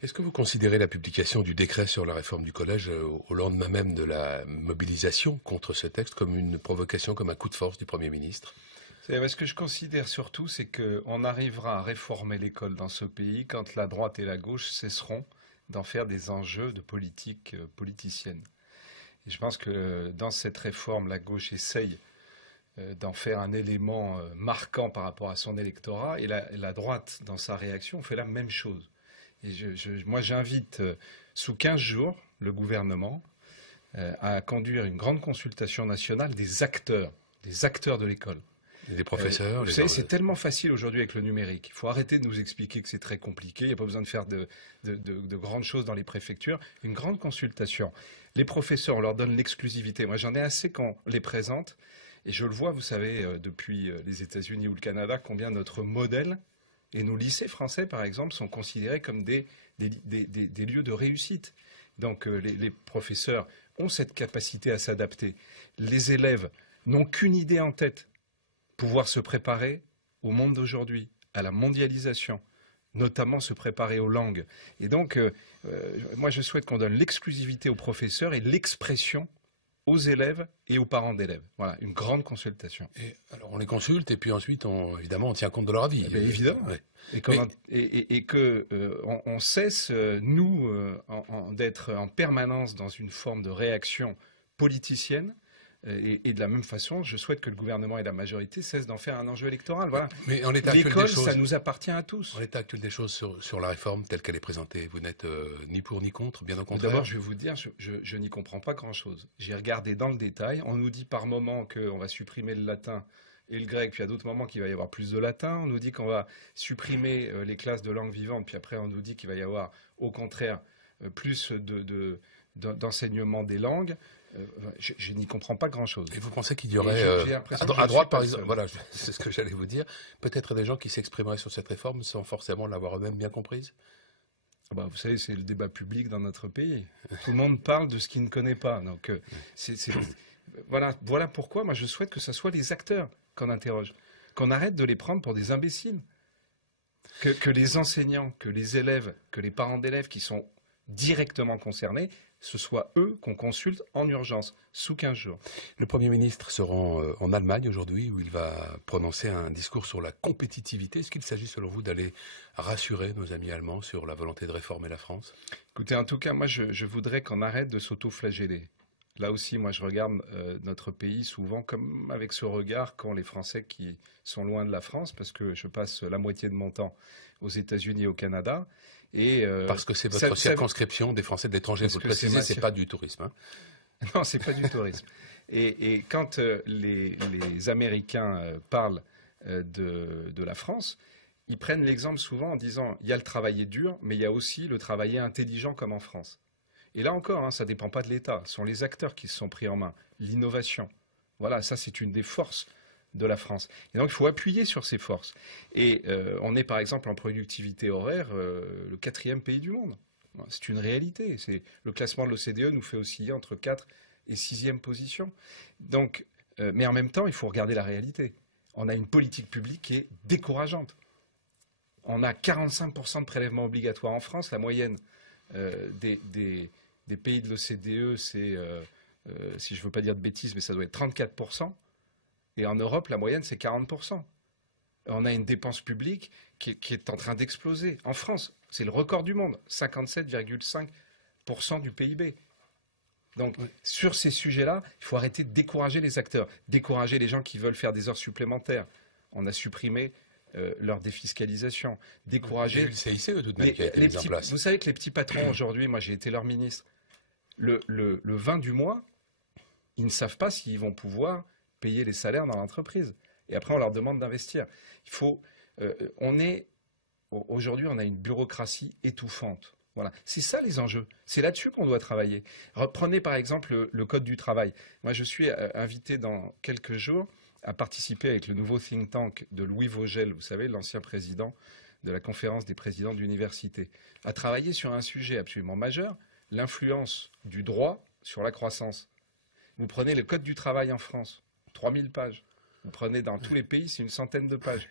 Est-ce que vous considérez la publication du décret sur la réforme du collège au lendemain même de la mobilisation contre ce texte comme une provocation, comme un coup de force du Premier ministre? Ce que je considère surtout, c'est qu'on arrivera à réformer l'école dans ce pays quand la droite et la gauche cesseront d'en faire des enjeux de politique politicienne. Et je pense que dans cette réforme, la gauche essaye d'en faire un élément marquant par rapport à son électorat, et la droite, dans sa réaction, fait la même chose. Et moi, j'invite sous 15 jours le gouvernement à conduire une grande consultation nationale des acteurs de l'école. Les professeurs. Vous savez, c'est tellement facile aujourd'hui avec le numérique. Il faut arrêter de nous expliquer que c'est très compliqué. Il n'y a pas besoin de faire de grandes choses dans les préfectures. Une grande consultation. Les professeurs, on leur donne l'exclusivité. Moi, j'en ai assez qu'on les présente. Et je le vois, vous savez, depuis les États-Unis ou le Canada, combien notre modèle et nos lycées français, par exemple, sont considérés comme des lieux de réussite. Donc, les professeurs ont cette capacité à s'adapter. Les élèves n'ont qu'une idée en tête. Pouvoir se préparer au monde d'aujourd'hui, à la mondialisation, notamment se préparer aux langues. Et donc, moi, je souhaite qu'on donne l'exclusivité aux professeurs et l'expression aux élèves et aux parents d'élèves. Voilà, une grande consultation. Et alors, on les consulte et puis ensuite, évidemment, on tient compte de leur avis. Évidemment. Ouais. Et qu'on cesse, nous, d'être en permanence dans une forme de réaction politicienne. Et de la même façon, je souhaite que le gouvernement et la majorité cessent d'en faire un enjeu électoral. Voilà. Mais en l'état actuel des choses, ça nous appartient à tous. En l'état actuel des choses sur la réforme telle qu'elle est présentée, vous n'êtes ni pour ni contre, bien au contraire. D'abord, je vais vous dire, je n'y comprends pas grand-chose. J'ai regardé dans le détail. On nous dit par moment qu'on va supprimer le latin et le grec, puis à d'autres moments qu'il va y avoir plus de latin. On nous dit qu'on va supprimer les classes de langue vivante, puis après on nous dit qu'il va y avoir, au contraire, plus d'enseignement des langues. Je n'y comprends pas grand-chose. Et vous pensez qu'il y aurait, à droite par exemple, voilà, c'est ce que j'allais vous dire, peut-être des gens qui s'exprimeraient sur cette réforme sans forcément l'avoir eux-mêmes bien comprise? Vous savez, c'est le débat public dans notre pays. Tout le monde parle de ce qu'il ne connaît pas. Donc, voilà pourquoi moi je souhaite que ce soit les acteurs qu'on interroge, qu'on arrête de les prendre pour des imbéciles. Que les enseignants, que les élèves, que les parents d'élèves qui sont directement concernés, ce soit eux qu'on consulte en urgence, sous 15 jours. Le Premier ministre se rend en Allemagne aujourd'hui, où il va prononcer un discours sur la compétitivité. Est-ce qu'il s'agit, selon vous, d'aller rassurer nos amis allemands sur la volonté de réformer la France? Écoutez, en tout cas, moi, je voudrais qu'on arrête de s'auto-flageller. Là aussi, moi, je regarde notre pays souvent comme avec ce regard qu'ont les Français qui sont loin de la France, parce que je passe la moitié de mon temps aux États-Unis et au Canada. Parce que c'est votre circonscription des Français de l'étranger, vous le précisez, c'est pas du tourisme. Hein. Non, c'est pas du tourisme. Et quand les Américains parlent de la France, ils prennent l'exemple souvent en disant il y a le travailler dur, mais il y a aussi le travailler intelligent comme en France. Et là encore, ça ne dépend pas de l'État. Ce sont les acteurs qui se sont pris en main. L'innovation. Voilà, ça c'est une des forces de la France. Et donc il faut appuyer sur ces forces. Et on est par exemple en productivité horaire le 4e pays du monde. C'est une réalité. Le classement de l'OCDE nous fait osciller entre 4 et 6e position. Donc, mais en même temps, il faut regarder la réalité. On a une politique publique qui est décourageante. On a 45% de prélèvements obligatoires en France. La moyenne des pays de l'OCDE, c'est, si je ne veux pas dire de bêtises, mais ça doit être 34%. Et en Europe, la moyenne, c'est 40%. On a une dépense publique qui est en train d'exploser. En France, c'est le record du monde, 57,5% du PIB. Donc, sur ces sujets-là, il faut arrêter de décourager les acteurs, décourager les gens qui veulent faire des heures supplémentaires. On a supprimé leur défiscalisation, décourager... le CICE, tout de même, qui a été mis en place. Vous savez que les petits patrons, aujourd'hui, moi j'ai été leur ministre, le 20 du mois, ils ne savent pas s'ils vont pouvoir payer les salaires dans l'entreprise. Et après, on leur demande d'investir. Aujourd'hui, on a une bureaucratie étouffante. Voilà. C'est ça les enjeux. C'est là-dessus qu'on doit travailler. Reprenez par exemple le Code du travail. Moi, je suis invité dans quelques jours à participer avec le nouveau think tank de Louis Vogel, vous savez, l'ancien président de la conférence des présidents d'université, à travailler sur un sujet absolument majeur, l'influence du droit sur la croissance. Vous prenez le Code du travail en France, 3000 pages. Vous prenez dans tous les pays, c'est une centaine de pages.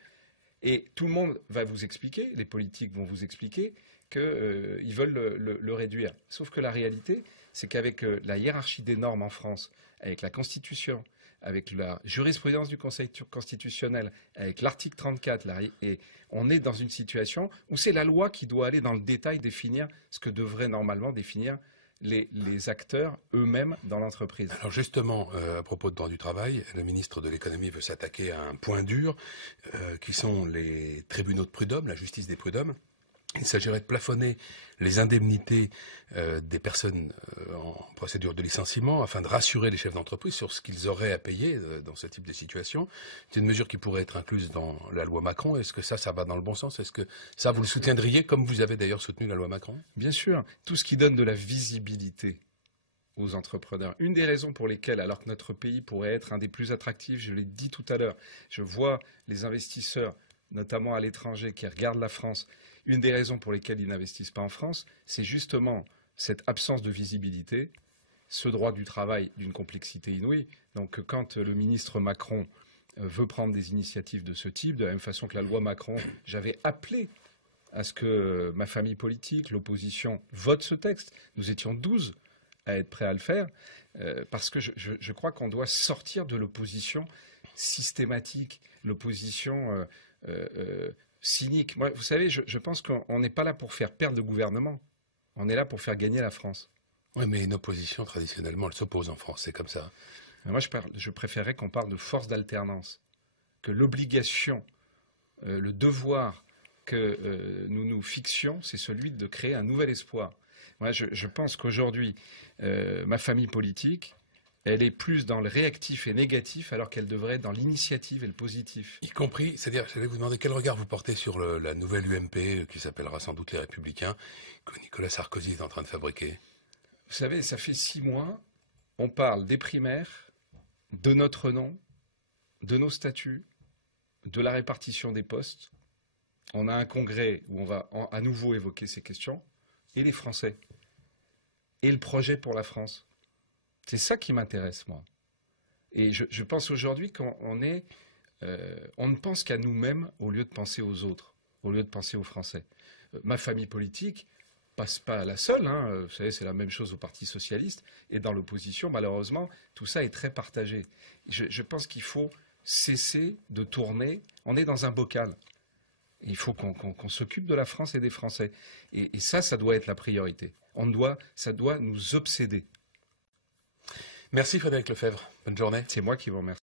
Et tout le monde va vous expliquer, les politiques vont vous expliquer qu'ils veulent le réduire. Sauf que la réalité, c'est qu'avec la hiérarchie des normes en France, avec la Constitution, avec la jurisprudence du Conseil constitutionnel, avec l'article 34, et on est dans une situation où c'est la loi qui doit aller dans le détail définir ce que devraient normalement définir les acteurs eux-mêmes dans l'entreprise. Alors justement, à propos de droit du travail, le ministre de l'économie veut s'attaquer à un point dur, qui sont les tribunaux de prud'homme, la justice des prud'hommes. Il s'agirait de plafonner les indemnités des personnes en procédure de licenciement afin de rassurer les chefs d'entreprise sur ce qu'ils auraient à payer dans ce type de situation. C'est une mesure qui pourrait être incluse dans la loi Macron. Est-ce que ça va dans le bon sens? Est-ce que ça, vous le soutiendriez, comme vous avez d'ailleurs soutenu la loi Macron? Bien sûr, tout ce qui donne de la visibilité aux entrepreneurs. Une des raisons pour lesquelles, alors que notre pays pourrait être un des plus attractifs, je l'ai dit tout à l'heure, je vois les investisseurs, notamment à l'étranger, qui regardent la France. Une des raisons pour lesquelles ils n'investissent pas en France, c'est justement cette absence de visibilité, ce droit du travail d'une complexité inouïe. Donc quand le ministre Macron veut prendre des initiatives de ce type, de la même façon que la loi Macron, j'avais appelé à ce que ma famille politique, l'opposition, vote ce texte. Nous étions 12 à être prêts à le faire, parce que je crois qu'on doit sortir de l'opposition systématique, l'opposition cynique. Moi, vous savez, je pense qu'on n'est pas là pour faire perdre le gouvernement. On est là pour faire gagner la France. Oui, mais une opposition, traditionnellement, elle s'oppose en France, c'est comme ça. Moi, je préférerais qu'on parle de force d'alternance, que l'obligation, le devoir que nous nous fixions, c'est celui de créer un nouvel espoir. Moi, je pense qu'aujourd'hui, ma famille politique, elle est plus dans le réactif et négatif, alors qu'elle devrait être dans l'initiative et le positif. Y compris, c'est-à-dire, j'allais vous demander quel regard vous portez sur la nouvelle UMP, qui s'appellera sans doute les Républicains, que Nicolas Sarkozy est en train de fabriquer. Vous savez, ça fait 6 mois, on parle des primaires, de notre nom, de nos statuts, de la répartition des postes. On a un congrès où on va à nouveau évoquer ces questions, et les Français, et le projet pour la France. C'est ça qui m'intéresse, moi. Et je pense aujourd'hui qu'on ne pense qu'à nous-mêmes au lieu de penser aux autres, au lieu de penser aux Français. Ma famille politique passe pas à la seule, hein. Vous savez, c'est la même chose au Parti socialiste. Et dans l'opposition, malheureusement, tout ça est très partagé. Je pense qu'il faut cesser de tourner. On est dans un bocal. Il faut qu'on s'occupe de la France et des Français. Et ça doit être la priorité. Ça doit nous obséder. Merci Frédéric Lefebvre. Bonne journée. C'est moi qui vous remercie.